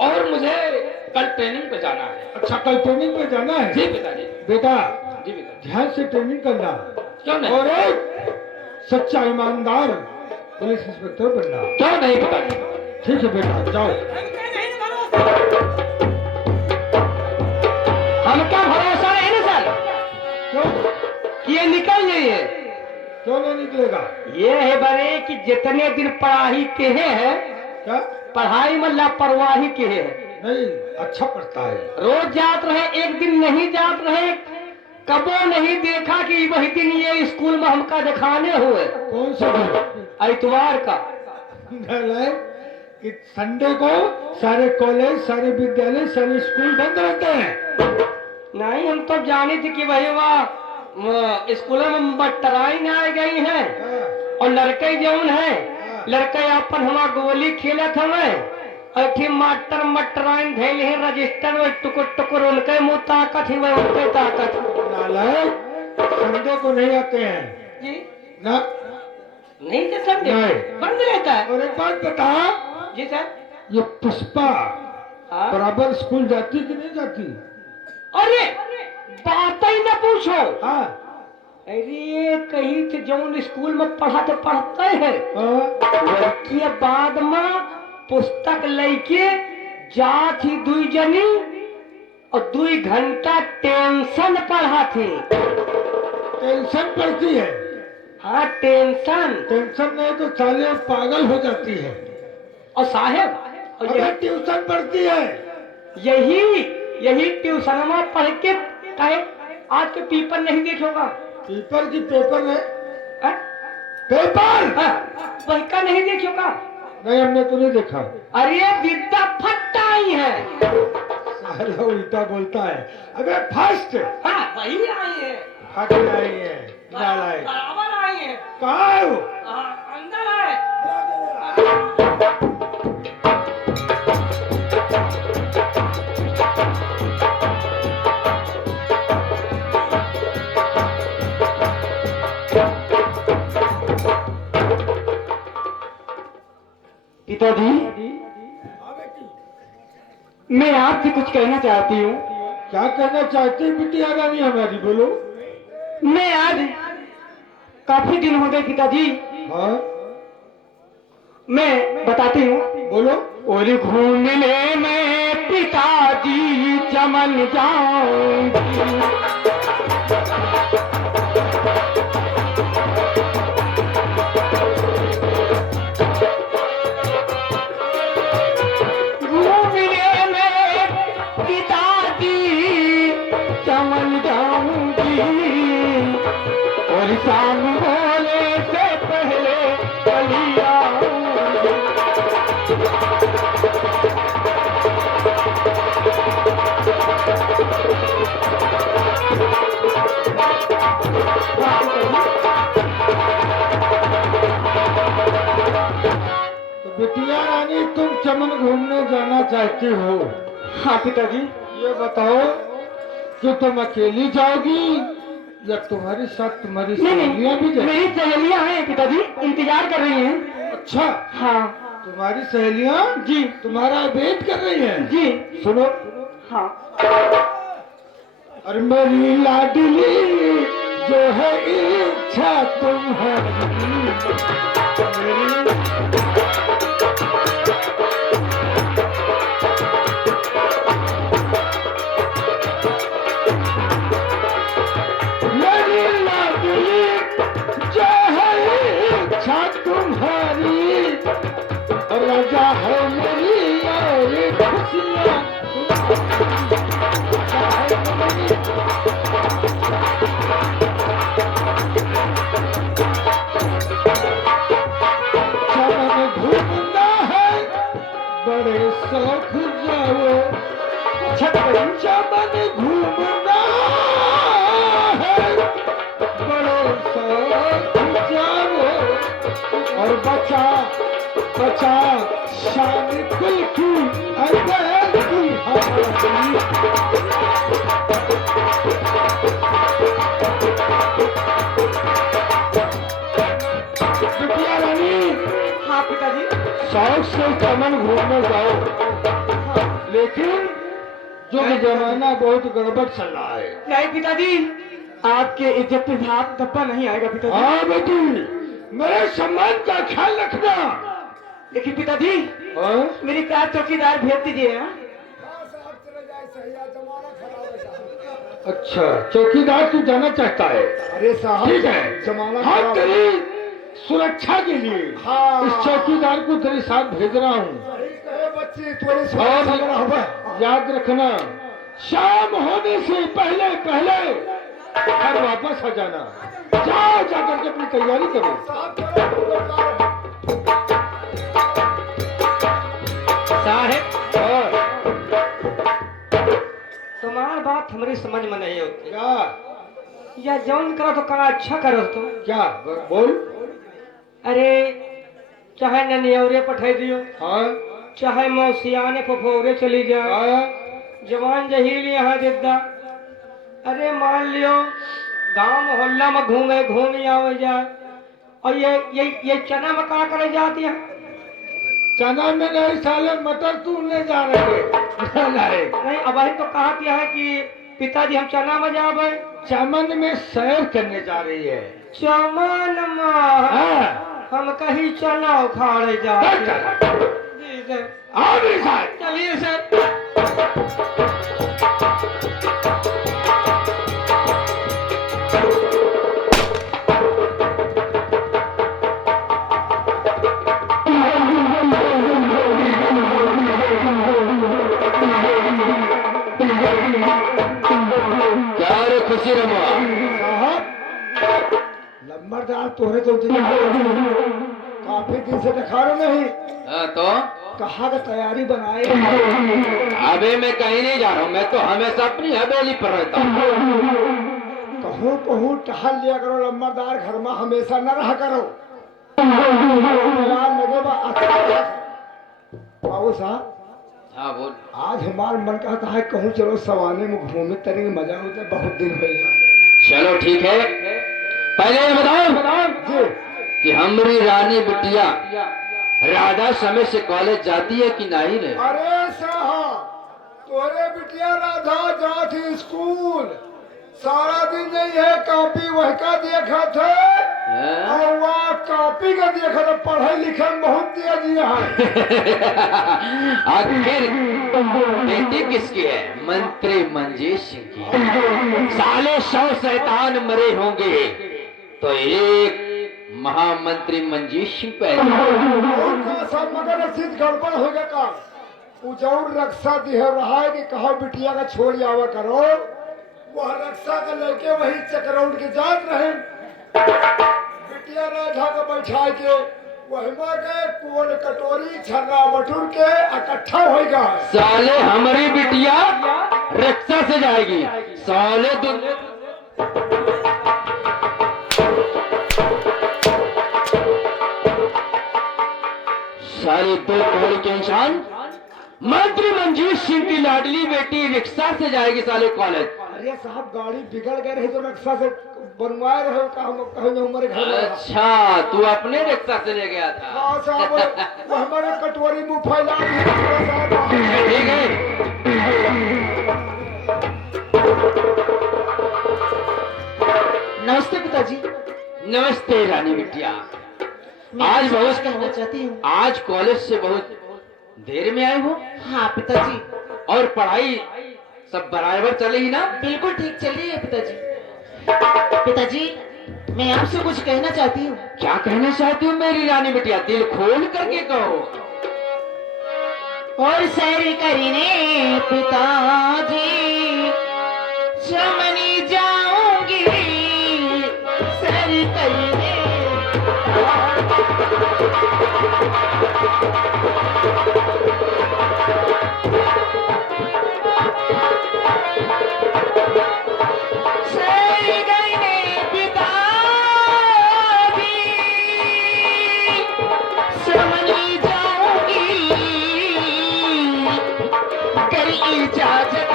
और मुझे कल ट्रेनिंग पे जाना है। अच्छा, कल ट्रेनिंग पे जाना है? जी पिताजी। बेटा जी पिताजी। ध्यान से ट्रेनिंग करना। क्यों नहीं? और एक सच्चा ईमानदार पुलिस इंस्पेक्टर बनना। क्यों नहीं पिताजी? ठीक है बेटा, जाओ। हमका भरोसा है ना सर क्यों? कि ये निकल जाइए। क्यों नहीं निकलेगा? ये है बड़े कि जितने दिन पढ़ाई के हैं, क्या? पढ़ाई में लापरवाही के हैं। नहीं, अच्छा पढ़ता है। रोज जात रहे, एक दिन नहीं जात रहे, कबो नहीं देखा कि वही दिन ये स्कूल में हमका दिखाने हुए। कौन सा दिन? इतवार का। कि संडे को सारे कॉलेज, सारे विद्यालय, सारे स्कूल बंद रहते हैं। नहीं, हम तो जाने थे कि वही वह स्कूल में मटराइन आ गई है और लड़के जौन है, लड़के अपन हमारा गोली खेलत हमें अथी मास्टर मटराइन धैल है रजिस्टर में टुकुर टुकुर उनके मुंह ताकत ही वह उनके ताकत। नालायक, संडे को नहीं आते हैं जी ना? नहीं तो संडे नहीं। बंद रहता है। और एक बात बता, जी सर। ये पुष्पा हाँ? बराबर स्कूल जाती कि नहीं जाती? अरे बात ही न पूछो। हाँ। अरे कहीं से जौन स्कूल में पढ़ते हैं हाँ। के बाद में पुस्तक लेके जात ही दुई जनी और 2 घंटा टेंशन पढ़ा थी। टेंशन पड़ती है? हाँ टेंशन। टेंशन नहीं तो साले पागल हो जाती है। और साहेब और अगर ट्यूशन पढ़ती है, यही ट्यूशन में पढ़ के कहे आज के पेपर नहीं देखोगा। पेपर की पेपर है? हाँ? पेपर वही का नहीं देखोगा। नहीं, हमने तो नहीं देखा। अरे विद्या फट्टा आई है। साला उल्टा बोलता है। अबे फर्स्ट। हाँ वही आई है। फट आई है। नालायक। बराबर आई है। कहाँ है वो? अंदर है। पिताजी, मैं आपसे कुछ कहना चाहती हूँ। क्या कहना चाहती बिटिया रानी हमारी? बोलो। मैं आज काफी दिन हो गए पिताजी। हाँ मैं बताती हूँ। बोलो। और घूमने में पिताजी चमन जाऊंगी। घूमने में पिताजी चमन जाऊंगी और शाम होने से पहले चली आऊंगी। तो बिटिया रानी, तुम चमन घूमने जाना चाहती हो? हाँ पिताजी। ये बताओ कि तुम अकेली जाओगी या तुम्हारे साथ तुम्हारी सहेलियां भी जाएंगी? मेरी सहेलियां हैं पिताजी, इंतजार कर रही हैं। अच्छा, हाँ तुम्हारी सहेलियां जी। तुम्हारा वेट कर रही हैं? जी सुनो। हाँ। और मेरी लाडली जो है इच्छा तुम्हारी, मेरी लाडली जो है इच्छा तुम्हारी, राजा है मेरी और खुशियाँ चमन घूमना है बड़े शौक जाओ। चमन घूमना है बड़े शौक जाओ। और बचा बचा शान कुल की अगर तुम्हारी। हाँ पिताजी। शौक से चमन घूमने जाओ। लेकिन जो कि जमाना बहुत गड़बड़ चल रहा है। नहीं पिताजी, आपके इज्जत पे हाथ धब्बा नहीं आएगा पिताजी। हाँ बेटी, मेरे सम्मान का ख्याल रखना। देखिए पिताजी, हाँ? मेरी कार चौकीदार भेज दीजिए। हाँ? अच्छा, चौकीदार तू जाना चाहता है? अरे साहब, ठीक है, जमाना हम खराब है। तेरी सुरक्षा के लिए हाँ। इस चौकीदार को तेरे साथ भेज रहा हूँ। सही कहे बच्ची, थोड़ी और सुरक्षा में रहो। याद रखना, शाम होने से पहले पहले घर वापस आ जाना। जाओ, जाकर के अपनी तैयारी करो। साहब, साहेब, और तुम्हारी बात हमारी समझ में नहीं होती। क्या या जौन करो तो कहा अच्छा करो तो। क्या बोल? अरे चाहे ननियौरे पठे दियो, हाँ चाहे मौसियाने फफोरे चली जाए, हाँ जवान जहील यहाँ दिद्दा। अरे मान लियो गांव मोहल्ला में घूम आवे जाए, और ये चना में कहा करे जाती है। चना में नहीं साले, मटर तूने जा रहे नहीं, अब ही तो कहा किया है कि पिताजी हम चना में जावे। चमन में सैर करने जा रही है। चमन में हाँ। हम कहीं चना उखाड़े जाते हैं। जी सर। आओ मेरे साथ। चलिए सर। क्या रे खुशी रमा? साहब, लंबरदार तोहरे तो काफी दिन से दिखा रहे नहीं। तो कहाँ का तैयारी बनाए? अबे मैं कहीं नहीं जा रहा हूँ, मैं तो हमेशा अपनी हवेली पर रहता हूँ। कहूँ कहूँ टहल लिया करो, लंबरदार घर में हमेशा न रहा करो। यार लगे बा अच्छा। बाबू साहब, हाँ बोल। आज हमारा मन कहता है कहूँ चलो सवाने में घूमे, तरी मजा होता है, बहुत दिन हो गया। चलो ठीक है, पहले ये बताओ जी, कि हमारी रानी बिटिया राधा समय से कॉलेज जाती है कि नहीं रे? अरे साहब, तोरे बिटिया राधा जाती स्कूल, सारा दिन नहीं है कॉपी वह का देखा थे, हाँ? और वह कॉपी का देखा था, पढ़ाई लिखा में बहुत तेजी है। आखिर बेटी किसकी है? मंत्री मंजीत सिंह की। साले 100 शैतान मरे होंगे तो एक महामंत्री मंजीत सिंह पैदा। उनका सब मगर रसीद गड़बड़ हो गया का। उजौर रक्षा दिह रहा है कि कहा बिटिया का छोड़ आवा करो, वह रक्षा का लेके वही चक्राउंड के जात रहे। बिटिया राधा को बैठा के वही में गए कोल कटोरी छर्रा बटुर के इकट्ठा होएगा। साले हमारी बिटिया रक्षा से जाएगी, साले तुम साले दो कौड़ी के इंसान। मंत्री मंजीत सिंह की लाडली बेटी रिक्शा से जाएगी साले कॉलेज। अरे साहब, गाड़ी बिगड़ गए रही तो रक्षा से बनवाए रहे का, हम कहेंगे हमारे घर में। अच्छा, तू अपने रिक्शा से ले गया था? हाँ साहब, वो हमारे कटोरी मुंह फैला दी साहब। ठीक है। नमस्ते पिताजी। नमस्ते रानी बिटिया। मैं आज आपसे कुछ बहुत कहना चाहती हूँ। आज कॉलेज से बहुत देर में आए हो, हाँ पिताजी, और पढ़ाई सब बराबर चलेगी ना? बिल्कुल ठीक चल रही है पिताजी। पिताजी, मैं आपसे कुछ कहना चाहती हूँ। क्या कहना चाहती हूँ मेरी रानी बिटिया? दिल खोल करके कहो। और सैर करने पिताजी चमनी जाऊंगी, सैर करने सैर करने पिताजी चमनी जाऊंगी, कर इजाजत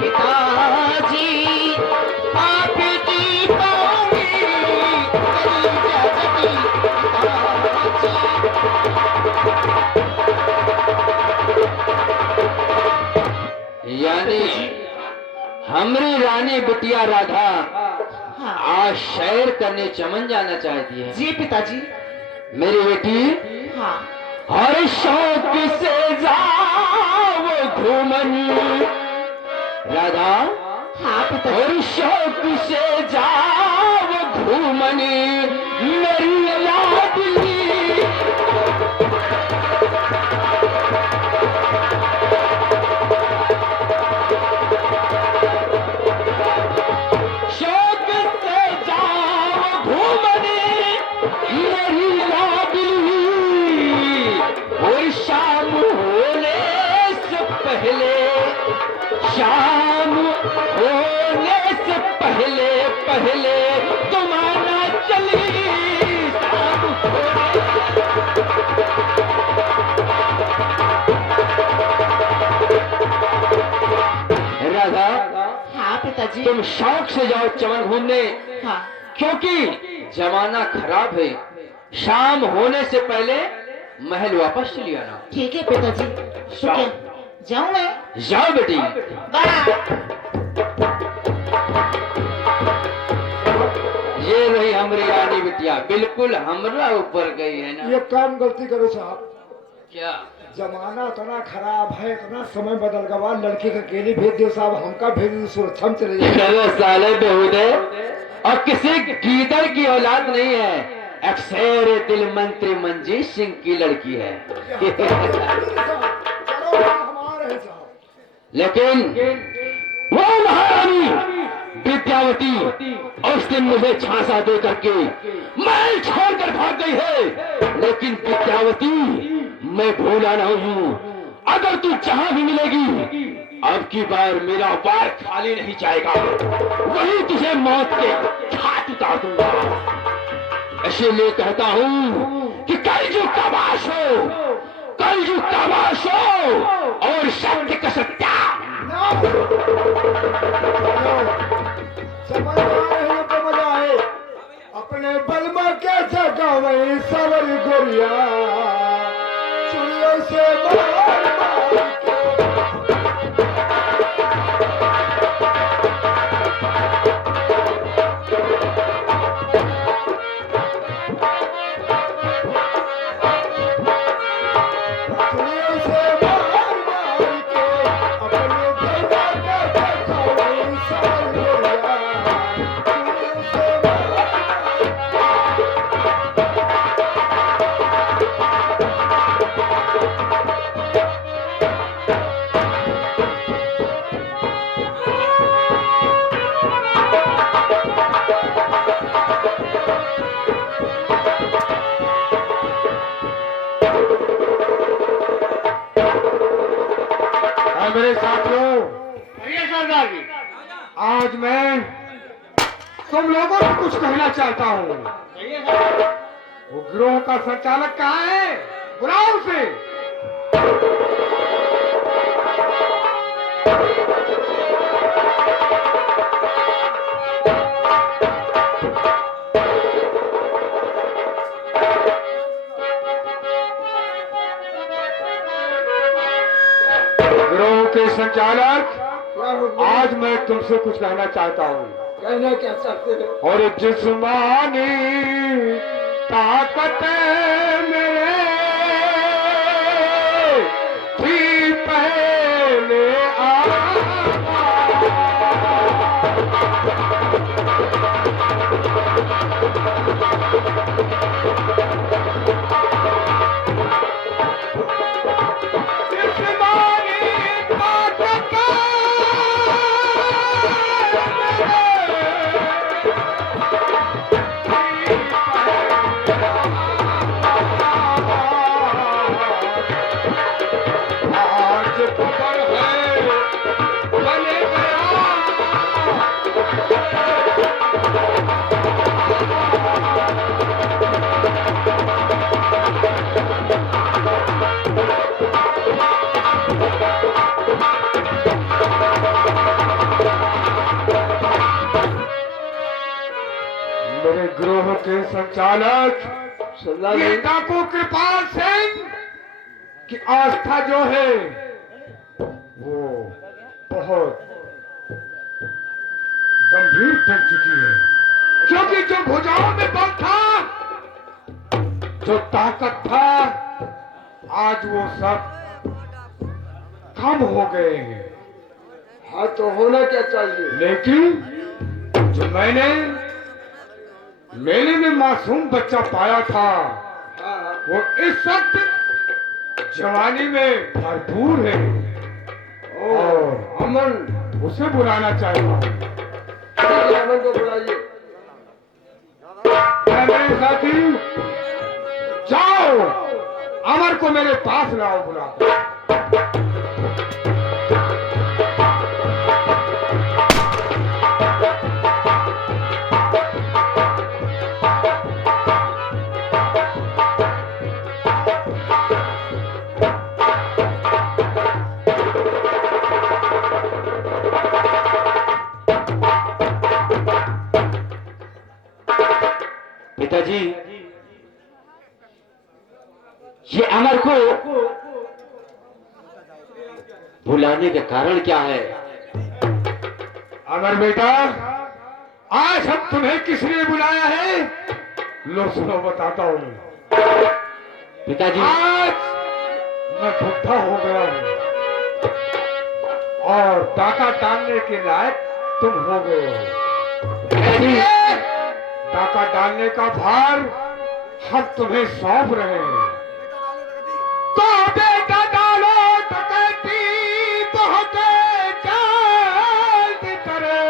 पिताजी आपकी पाऊंगी, कर इजाजत पिताजी। पिताजी, हमारी रानी बिटिया राधा हाँ आज सैर करने चमन जाना चाहती है। जी पिताजी। मेरी बेटी हाँ हर शौक से जाओ घूमनी, राधा हाँ पिताजी। हर शौक से जाओ घूमनी, मेरी लाडली शौक से जाओ घूमनी, मेरी लाडली और शाम होने से पहले, शाम होने से पहले पहले तुम आना चली, शाम होने। राधा हाँ पिताजी। तुम शौक से जाओ चमन घूमने, हाँ क्योंकि जमाना खराब है। शाम होने से पहले महल वापस चली आना। ठीक है पिताजी। तो क्या जाऊँ मैं? जाओ बेटी। वाह! ये रही हमारी रानी बिटिया, बिल्कुल हमरा ऊपर गई है ना। ये काम गलती करो साहब, क्या जमाना इतना खराब है, इतना समय बदल गया। लड़के का अकेले भेज दियो साहब, हमका भेज दियो, सुरक्षा में चले जाए। चलो साले बेहुदे, और किसी गीदड़ की औलाद नहीं है, अक्सर दिल मंत्री मंजीत सिंह की लड़की है। लेकिन वो महारानी विद्यावती उस दिन मुझे झांसा दे करके महल छोड़कर भाग गई है, लेकिन विद्यावती मैं भूला नहीं हूँ। अगर तू जहां भी मिलेगी, अब की बार मेरा वार खाली नहीं जाएगा, वही तुझे मौत के घाट उतार दूंगा। इसीलिए कहता हूँ कि कलयुग का वास हो, कलयुग का वास हो, और सत्य का सत्या। समझ आ रही है तो मजा है। अपने बलमा के जगह वही सवर गोरिया, चुड़ियों से मार मार के। चुड़ियों से मार मार के, अपने बलमा के जगह वही सवर गोरिया, चुड़ियों से मार मेरे साथियों, सरदार जी, आज मैं तुम लोगों को कुछ कहना चाहता हूँ। वो गिरोह का संचालक कहाँ है? बुलाओ उसे। गिरोह के संचालक, आज मैं तुमसे कुछ कहना चाहता हूँ। कहना क्या चाहते हो? और जिस्मानी ताकत मेरे थी पहले जिस्मानी ताकत आज खबर है बने गया। मेरे गिरोह के संचालक ये डाकू कृपाल सिंह की आस्था जो है वो बहुत गंभीर टल चुकी है, क्योंकि जो भुजाओं में बल था, जो ताकत था, आज वो सब कम हो गए हैं। हाँ तो होना क्या चाहिए? लेकिन जो मैंने मेले में मासूम बच्चा पाया था, हाँ वो इस वक्त जवानी में भरपूर है और अमन, उसे बुलाना चाहिए। अमन को बुलाइए। मेरे साथी, जाओ अमर को मेरे पास लाओ, बुला। पिताजी, ये अमर को बुलाने का कारण क्या है? अमर बेटा, आज हम तुम्हें किस लिए बुलाया है, लो सुनो बताता हूँ। पिताजी, आज मैं भुट्टा हो गया हूँ और टाका डालने के लायक तुम हो गए हो। टाका डालने का भार हम तुम्हें सौंप रहे हैं। तो बेटा डालो डकैती बहुत जल्द करे,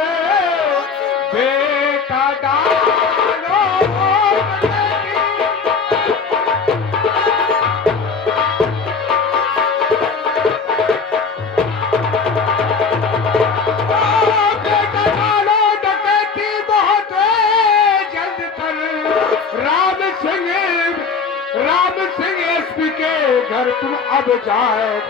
बेटा डालो डकैती। बेटा डालो डकैती बहुत जल्द कर। राम सिंह एसपी के घर तुम अब जाए